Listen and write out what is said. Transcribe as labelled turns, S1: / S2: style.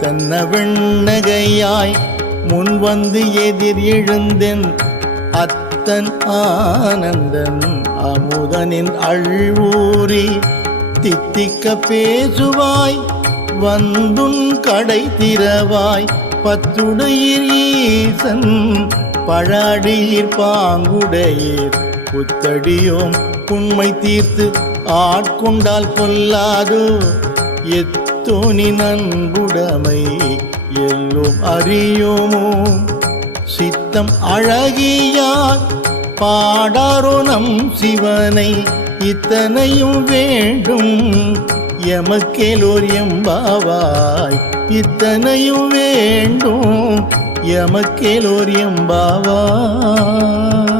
S1: தன்ன வெண்ணகையாய் முன் வந்து எதிர் எழுந்தென் அத்தன் ஆனந்தன் அமுதனின் அழ்வூரி தித்திக்க பேசுவாய் வந்துன் கடை திறவாய் பத்துடையீர் ஈசன் பழாடியீர் பாங்குடையீர். புத்தடியோம் உண்மை தீர்த்து ஆட்கொண்டால் கொல்லாதோ துணி நன்புடைமை எல்லோம் அறியுமோ? சித்தம் அழகியார் பாடாரோ நம் சிவனை இத்தனையும் வேண்டும். எமக்கேலோர் எம்பாவாய் இத்தனையும் வேண்டும். எமக்கேலோர் எம்பாவாய்.